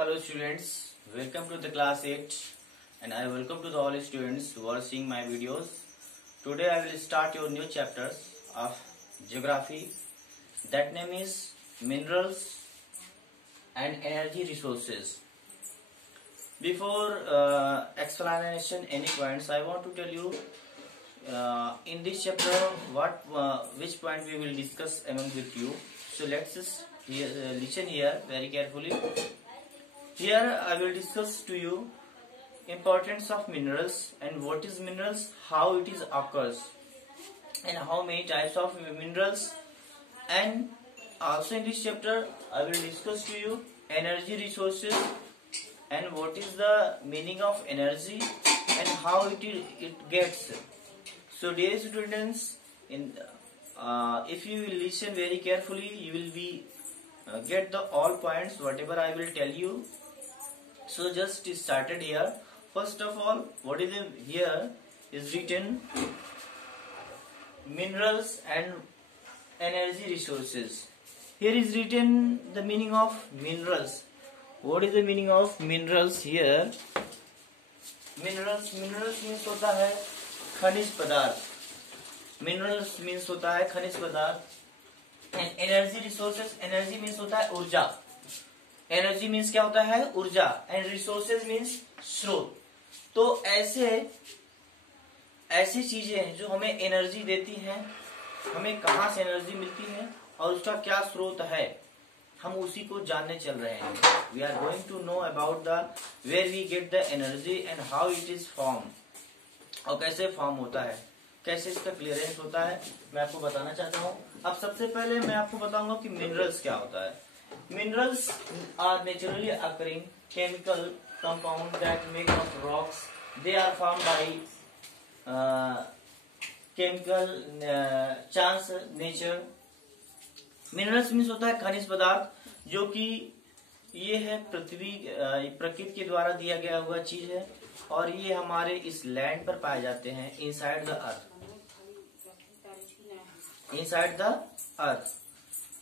Hello students, welcome to the class 8 and I welcome to all students who are seeing my videos. Today I will start your new chapters of geography. That name is minerals and energy resources. Before explanation any points, I want to tell you in this chapter which point we will discuss among with you. So let's just listen here very carefully. Here I will discuss to you importance of minerals and what is minerals, how it is occurs, and how many types of minerals. And also in this chapter I will discuss to you energy resources and what is the meaning of energy and how it gets. So dear students, if you will listen very carefully, you will be get the all points whatever I will tell you. So just started here. First of all, what is here is written minerals and energy resources. Here is written the meaning of minerals. What is the meaning of minerals here? Minerals means होता है खनिज पदार्थ. Minerals means होता है खनिज पदार्थ. And energy resources, energy means होता है ऊर्जा. एनर्जी मीन्स क्या होता है? ऊर्जा. एंड रिसोर्सेज मीन्स स्रोत. तो ऐसी चीजें हैं जो हमें एनर्जी देती हैं, हमें कहाँ से एनर्जी मिलती है और उसका क्या स्रोत है, हम उसी को जानने चल रहे हैं. We are going to know about the where we get the energy and how it is form, और कैसे फॉर्म होता है, कैसे इसका क्लियरेंस होता है, मैं आपको बताना चाहता हूँ. अब सबसे पहले मैं आपको बताऊंगा कि मिनरल्स क्या होता है. Minerals are naturally occurring chemical compounds that make up rocks. They are formed by chemical chance nature. Minerals means होता है खनिज पदार्थ, जो कि ये है प्रकृति के द्वारा दिया गया हुआ चीज है और ये हमारे इस लैंड पर पाए जाते हैं, inside the earth. Inside the earth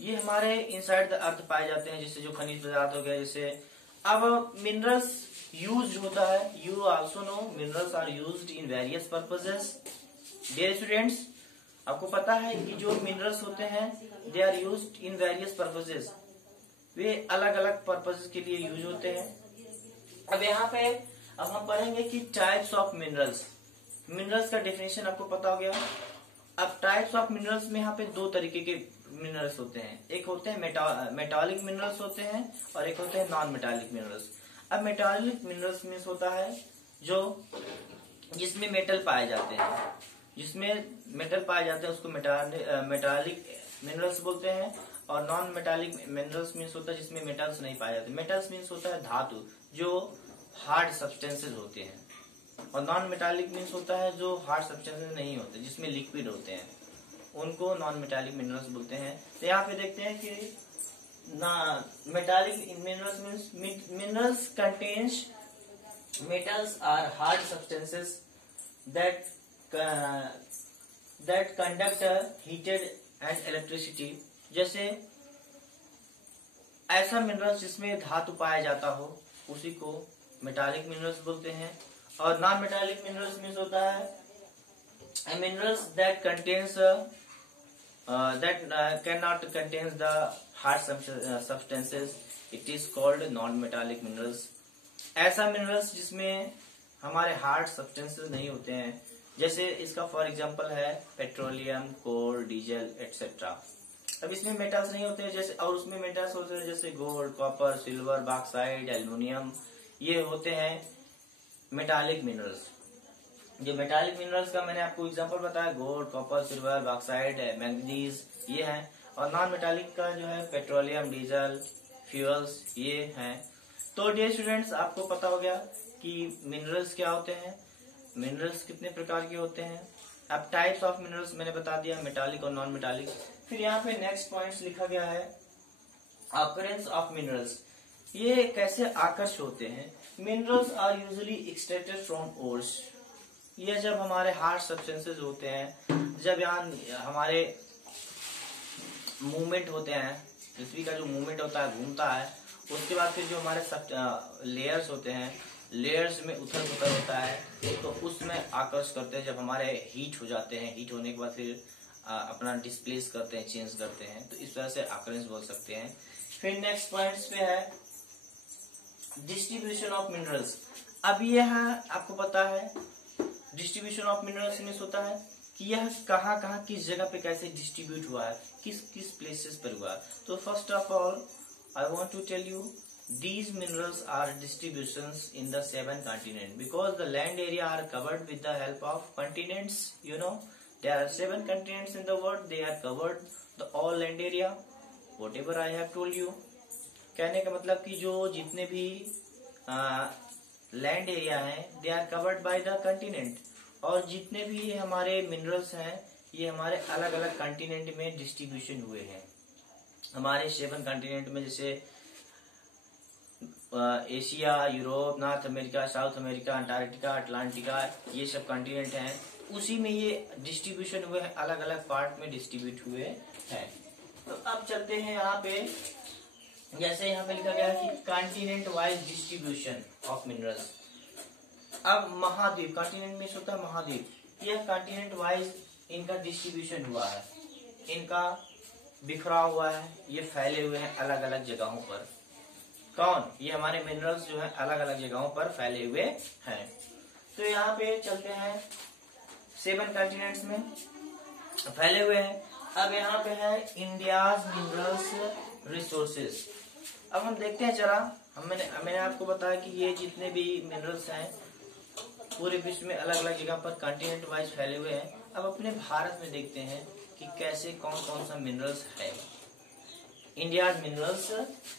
ये हमारे इनसाइड द अर्थ पाए जाते हैं, जैसे जो खनिज पदार्थ हो गया. जैसे अब मिनरल्स यूज होता है, you also know minerals are used in various purposes. Dear students, आपको पता है कि जो मिनरल्स होते हैं they are used in various purposes. वे अलग अलग पर्पसेस के लिए यूज होते हैं. अब यहाँ पे अब हम पढ़ेंगे कि टाइप्स ऑफ मिनरल्स. मिनरल्स का डेफिनेशन आपको पता हो गया. अब टाइप्स ऑफ मिनरल्स में यहाँ पे दो तरीके के मिनरल्स होते हैं. एक होते हैं मेटालिक मिनरल्स होते हैं और एक होते हैं नॉन मेटालिक मिनरल्स. अब मेटालिक मिनरल्स मीन्स होता है जो जिसमें मेटल पाए जाते हैं, जिसमें मेटल पाए जाते हैं उसको मेटालिक मिनरल्स बोलते हैं. और नॉन मेटालिक मिनरल्स मीन्स होता है जिसमें मेटल्स नहीं पाए जाते. मेटल्स मीन्स होता है धातु, जो हार्ड सब्सटेंसेज होते हैं. और नॉन मेटालिक मीन्स होता है जो हार्ड सब्सटेंसेज नहीं होते, जिसमें लिक्विड होते हैं, उनको नॉन मेटालिक मिनरल्स बोलते हैं. तो यहाँ पे देखते हैं कि metallic minerals means minerals contains metals are hard substances that conduct heated and electricity. जैसे ऐसा मिनरल्स जिसमें धातु पाया जाता हो उसी को मेटालिक मिनरल्स बोलते हैं. और नॉन मेटालिक मिनरल्स मीन्स होता है minerals that contains that cannot contains the hard substances. It is called non-metallic minerals. ऐसा मिनरल्स जिसमें हमारे हार्ड सब्सटेंसेस नहीं होते हैं. जैसे इसका फॉर एग्जांपल है पेट्रोलियम, कोल, डीजल एक्सेट्रा. अब इसमें मेटल्स नहीं होते हैं जैसे, और उसमें मेटल्स होते हैं जैसे gold, copper, silver, bauxite, aluminium. ये होते हैं मेटालिक मिनरल्स. जो मेटालिक मिनरल्स का मैंने आपको एग्जांपल बताया, gold, copper, silver, bauxite, manganese, ये हैं. और नॉन मेटालिक का जो है पेट्रोलियम, डीजल, फ्यूल्स, ये हैं. तो डियर स्टूडेंट्स, आपको पता हो गया कि मिनरल्स क्या होते हैं, मिनरल्स कितने प्रकार के होते हैं. अब टाइप्स ऑफ मिनरल्स मैंने बता दिया, मेटालिक और नॉन मेटालिक. फिर यहाँ पे नेक्स्ट पॉइंट्स लिखा गया है ऑकरेंस ऑफ मिनरल्स. ये कैसे आकर्ष होते हैं. Minerals are usually extracted from ores. ये जब हमारे हार्ड सब्सटेंसेज होते हैं, जब यहाँ हमारे मूवमेंट होते हैं, पृथ्वी का जो मूवमेंट होता है, घूमता है, उसके बाद फिर जो हमारे लेयर्स होते हैं, लेयर्स में उथल पुथल होता है, तो उसमें आकर्ष करते हैं। जब हमारे हीट हो जाते हैं, हीट होने के बाद फिर अपना डिस्प्लेस करते हैं, चेंज करते हैं, तो इस वजह से अकरेंस बोल सकते हैं। फिर नेक्स्ट पॉइंट्स पे है डिस्ट्रीब्यूशन ऑफ मिनरल्स। अब यह आपको पता है डिस्ट्रीब्यूशन ऑफ मिनरल्स मीन्स होता है कि यह कहाँ कहाँ किस जगह पे कैसे डिस्ट्रीब्यूट हुआ है, किस किस प्लेसेस पर हुआ है। तो first of all I want to tell you these minerals are distributions in the 7 continents because the land area are covered with the help of continents. You know there are 7 continents in the world, they are covered the all land area whatever I have told you. कहने का मतलब कि जो जितने भी land area हैं they are covered by the continent, और जितने भी हमारे मिनरल्स हैं ये हमारे अलग अलग कंटिनेंट में डिस्ट्रीब्यूशन हुए हैं। हमारे 7 कंटिनेंट में जैसे Asia, Europe, north America, south America, Antarctica, Atlantica, ये सब कंटिनेंट हैं, उसी में ये डिस्ट्रीब्यूशन हुए हैं, अलग अलग पार्ट में डिस्ट्रीब्यूट हुए हैं। तो अब चलते हैं यहाँ पे, जैसे यहाँ पे लिखा गया है कि continent wise distribution of minerals. अब महाद्वीप, कॉन्टिनेंट में होता है महाद्वीप, यह कॉन्टिनेंट वाइज इनका डिस्ट्रीब्यूशन हुआ है, इनका बिखराव हुआ है, ये फैले हुए हैं अलग अलग जगहों पर। कौन? ये हमारे मिनरल्स जो है अलग अलग जगहों पर फैले हुए हैं। तो यहाँ पे चलते हैं 7 कॉन्टिनेंट्स में फैले हुए हैं। अब यहाँ पे है इंडियाज मिनरल्स रिसोर्सेज। अब हम देखते हैं जरा, मैंने आपको बताया कि ये जितने भी मिनरल्स हैं पूरे विश्व में अलग अलग जगह पर कॉन्टिनेंट वाइज फैले हुए हैं। अब अपने भारत में देखते हैं कि कैसे कौन कौन सा मिनरल्स है। India's minerals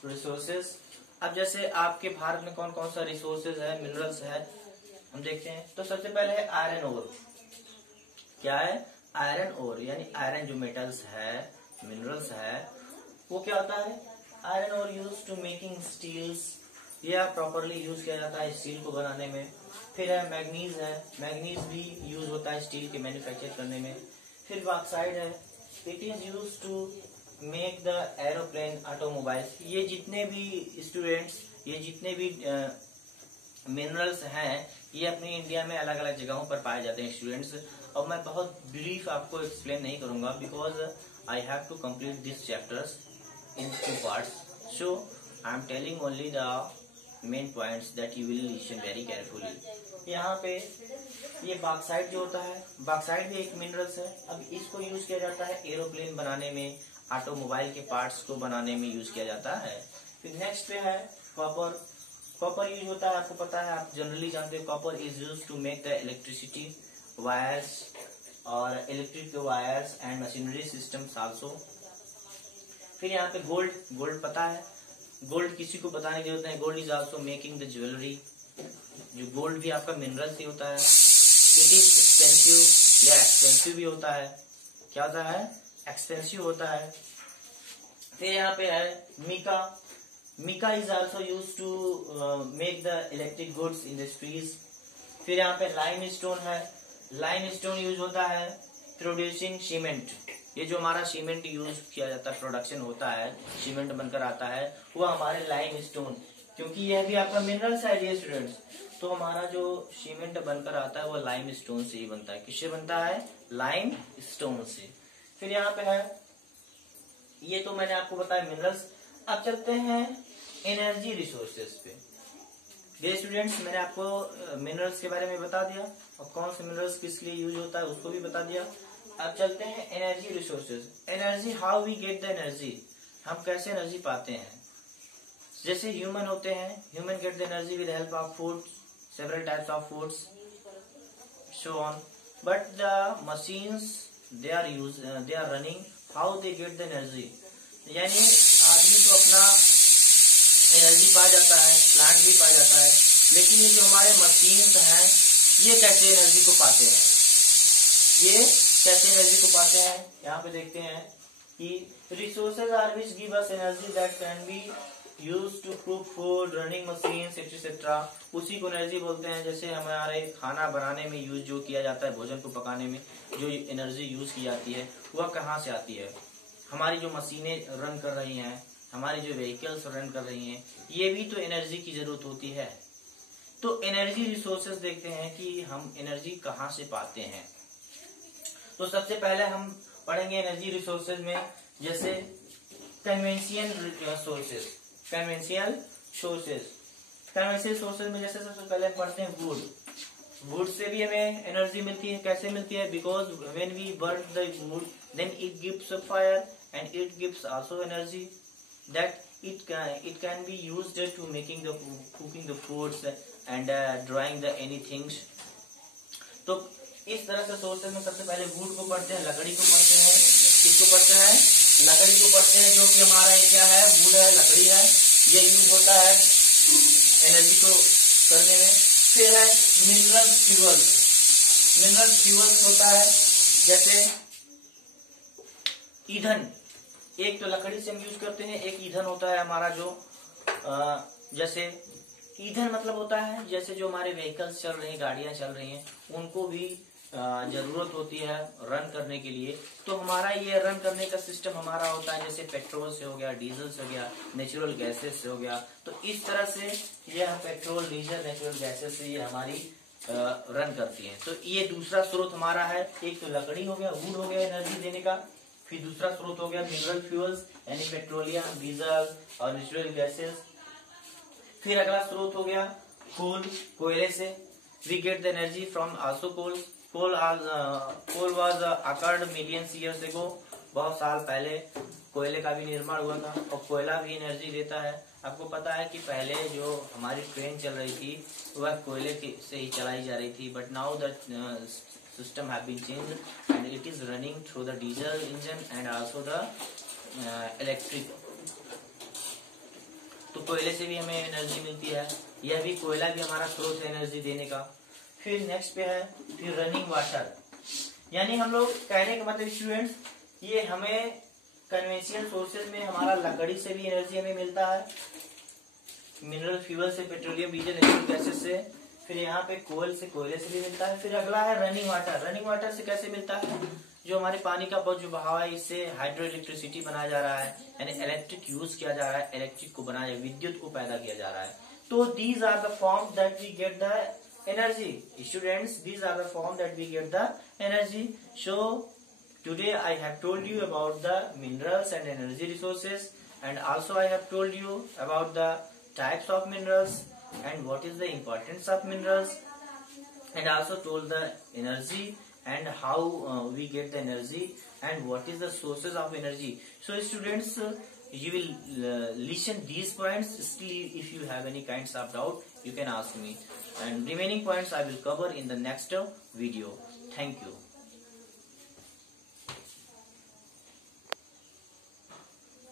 resources. अब जैसे आपके भारत में कौन कौन सा रिसोर्सेज है, मिनरल्स है, हम देखते हैं। तो सबसे पहले है आयरन ओर। क्या है? आयरन ओर, यानी आयरन जो मेटल्स है, मिनरल्स है, वो क्या होता है? Iron ore use to making steels, या प्रॉपरली यूज किया जाता है स्टील को बनाने में। फिर है मैग्नीज है, मैग्नीज भी यूज होता है स्टील के मैन्युफैक्चर करने में। फिर बॉक्साइड है, it is use to make the aeroplane, automobiles. ये जितने भी स्टूडेंट्स, ये जितने भी मिनरल्स हैं, ये अपनी इंडिया में अलग अलग जगहों पर पाए जाते हैं स्टूडेंट्स। और मैं बहुत ब्रीफ आपको एक्सप्लेन नहीं करूंगा because I have to complete this chapters in 2 parts, so I am telling only the main points that you will listen very carefully. यहाँ पे ये बॉक्साइड जो होता है, बॉक्साइड भी एक मिनरल्स है। अब इसको यूज किया जाता है एरोप्लेन बनाने में, ऑटोमोबाइल के पार्ट्स को बनाने में यूज किया जाता है। फिर नेक्स्ट पे है कॉपर। कॉपर यूज होता है, आपको पता है, आप जनरली जानते हो, copper is use to make the electricity wires और electric wires and machinery systems also. फिर यहाँ पे गोल्ड, गोल्ड पता है, गोल्ड किसी को बताने की जरूरत नहीं, gold is also making the jewellery. जो गोल्ड भी आपका मिनरल से होता है। इट इज एक्सपेंसिव, या एक्सपेंसिव भी होता है। क्या होता है? एक्सपेंसिव होता है। फिर यहाँ पे है mica. Mica is also use to make the electric goods industries. फिर यहाँ पे लाइम स्टोन है। लाइम स्टोन यूज होता है प्रोड्यूसिंग सीमेंट। ये जो हमारा सीमेंट यूज किया जाता है, प्रोडक्शन होता है, सीमेंट बनकर आता है, वो हमारे लाइम स्टोन, क्योंकि यह भी आपका मिनरल्स है ये स्टूडेंट्स। तो हमारा जो सीमेंट बनकर आता है वो लाइम स्टोन से ही बनता है। किससे बनता है? लाइम स्टोन से। फिर यहाँ पे है, ये तो मैंने आपको बताया मिनरल्स। अब चलते हैं एनर्जी रिसोर्सेज पे। ये स्टूडेंट्स मैंने आपको मिनरल्स के बारे में बता दिया और कौन से मिनरल्स किस लिए यूज होता है उसको भी बता दिया। अब चलते हैं energy resources. Energy, how we get the energy, हम कैसे एनर्जी पाते हैं। जैसे ह्यूमन होते हैं, human get the energy with help of food, several types of foods, so on. But the machines they are running, how they get the energy, यानी आदमी तो अपना एनर्जी पा जाता है, प्लांट भी पा जाता है, लेकिन ये जो हमारे मशीन्स हैं ये कैसे एनर्जी को पाते हैं, ये कैसे एनर्जी को पाते हैं। यहाँ पे देखते हैं कि resources are which give us energy that can be use to cook food, running machines etcetera. उसी को एनर्जी बोलते हैं। जैसे हमारे खाना बनाने में यूज जो किया जाता है, भोजन को पकाने में जो एनर्जी यूज की जाती है, वह कहाँ से आती है? हमारी जो मशीनें रन कर रही हैं, हमारी जो व्हीकल्स रन कर रही हैं, ये भी तो एनर्जी की जरूरत होती है। तो एनर्जी रिसोर्सेज देखते हैं कि हम एनर्जी कहाँ से पाते हैं। तो सबसे पहले हम पढ़ेंगे एनर्जी रिसोर्सेज में, जैसे कन्वेंशियल सोर्सेज। कन्वेंशियल सोर्सेज में जैसे सबसे पहले हम पढ़ते हैं वुड। वुड से भी हमें एनर्जी मिलती है। कैसे मिलती है? Because when we burn the wood then it gives fire and it gives also energy that it can be used to making the cooking the foods and drying the anything। तो इस तरह से sources में सबसे पहले would को पढ़ते हैं, लकड़ी को पढ़ते हैं। किसको पढ़ते हैं? लकड़ी को पढ़ते हैं, जो कि हमारा ये क्या है? वुड है, लकड़ी है। ये यूज होता है एनर्जी को करने में। फिर है मिनरल फ्यूल्स। मिनरल फ्यूल्स होता है जैसे ईंधन। एक तो लकड़ी से हम यूज करते हैं, एक ईंधन होता है हमारा जो जैसे ईंधन मतलब होता है जैसे जो हमारे व्हीकल्स चल रहे हैं, गाड़ियां चल रही हैं, उनको भी जरूरत होती है रन करने के लिए। तो हमारा ये रन करने का सिस्टम हमारा होता है जैसे पेट्रोल से हो गया, डीजल से हो गया, नेचुरल गैसेस से हो गया। तो इस तरह से यह पेट्रोल, डीजल, नेचुरल गैसेस से ये हमारी रन करती है। तो ये दूसरा स्रोत हमारा है। एक तो लकड़ी हो गया, वुड हो गया एनर्जी देने का। फिर दूसरा स्रोत हो गया मिनरल फ्यूल्स यानी पेट्रोलियम, डीजल और नेचुरल गैसेस। फिर अगला स्रोत हो गया कोल। कोयले से we get the energy from also coal. Coal was occurred millions years ago. बहुत साल पहले कोयले का भी निर्माण हुआ था और कोयला भी एनर्जी देता है। आपको पता है कि पहले जो हमारी ट्रेन चल रही थी वह कोयले से ही चलाई जा रही थी, but now the system have been changed and it is running through the diesel engine and also the electric। तो कोयले से भी हमें एनर्जी मिलती है। यह भी कोयला भी हमारा स्रोत है एनर्जी देने का। फिर नेक्स्ट पे है फिर रनिंग वाटर। यानी हम लोग कहने का मतलब स्टूडेंट्स, ये हमें कन्वेंशियल सोर्सेज में हमारा लकड़ी से भी एनर्जी हमें मिलता है, मिनरल फ्यूल से, पेट्रोलियम, डीजल, नेचुरल गैसेस से। फिर यहाँ पे कोयल से, कोयले से भी मिलता है। फिर अगला है रनिंग वाटर। रनिंग वाटर से कैसे मिलता है? जो हमारे पानी का जो बहाव है, इससे हाइड्रो इलेक्ट्रिसिटी बनाया जा रहा है, यानी इलेक्ट्रिक यूज किया जा रहा है, इलेक्ट्रिक को बनाया, विद्युत को पैदा किया जा रहा है। तो these are the form that we get the energy. Students, these are the form that we get the energy. So today I have told you about the minerals and energy resources, and also I have told you about the types of minerals and what is the importance of minerals, and also told the energy and how we get the energy and what is the sources of energy. So students, you will listen these points. Still if you have any kinds of doubt, you can ask me, and remaining points I will cover in the next video. Thank you.